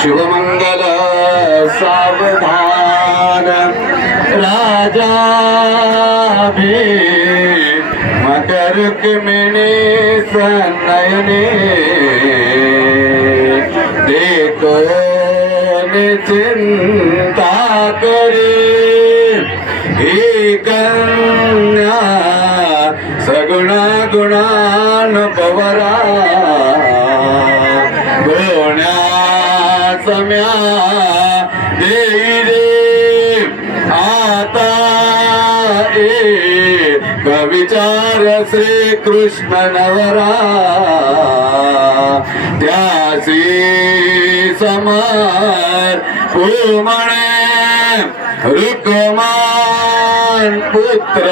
शिवमंगल सावधान राजा भी मकर मिणी सनयने देखो चिन्ता पवरा गोण्या सम्या देई रे आता ए कविचार श्री कृष्ण नवरा त्यासी समर पुमणे पुत्र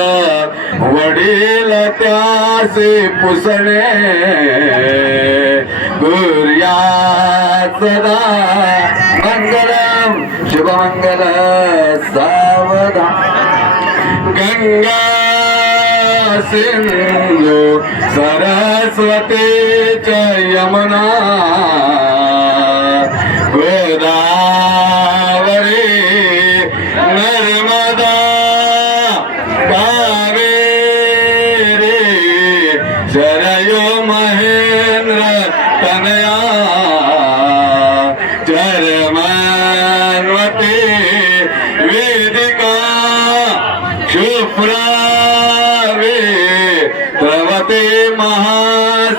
वडील त्यासे पुसणे गुर्या सदा मंगलम शुभमंगल सावधान. गंगा सिंधू सरस्वती च यमुना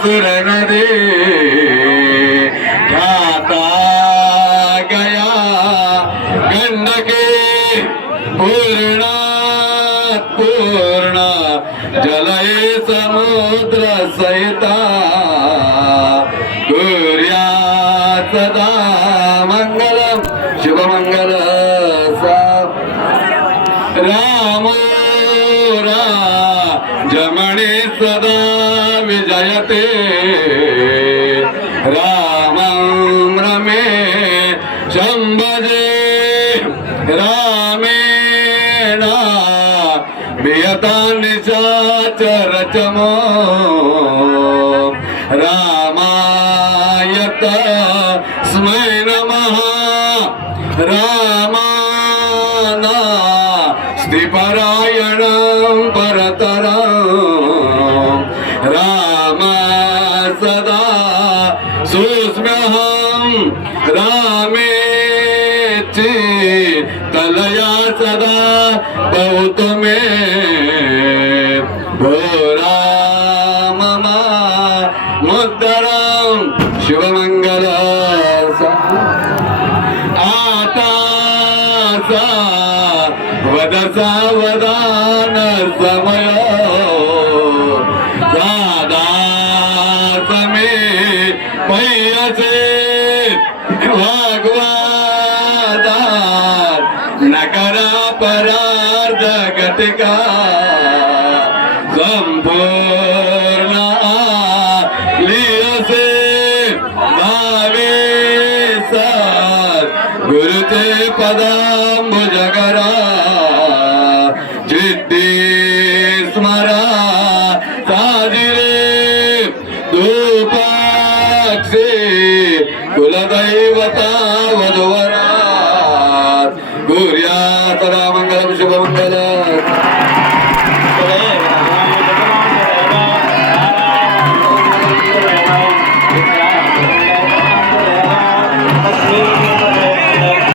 महासुर रे जाता गया। गंडके पूर्णा पूर्ण जलये समुद्र सहिता। गुर्या सदा मंगलम शुभमंगल सा राम జమణి సదా విజయతే రామం రమే శంభజే రామేణ వియతాన్ని చాచరచమో రామాయత స్మై నమ రామానా స్థిపర सदा सुस्म्यहं रामेति तलया सदा भवतु मे भो राम मुद्दरं शिवमङ्गल आता सा वद सावधान समय नकरा परार्ध घटिका संपूर्ण लियसे भावे सर गुरुते पदांबुजगरा चित्ती स्मरा साजिरे दुपाक्षे कुलदैवता वधुवरा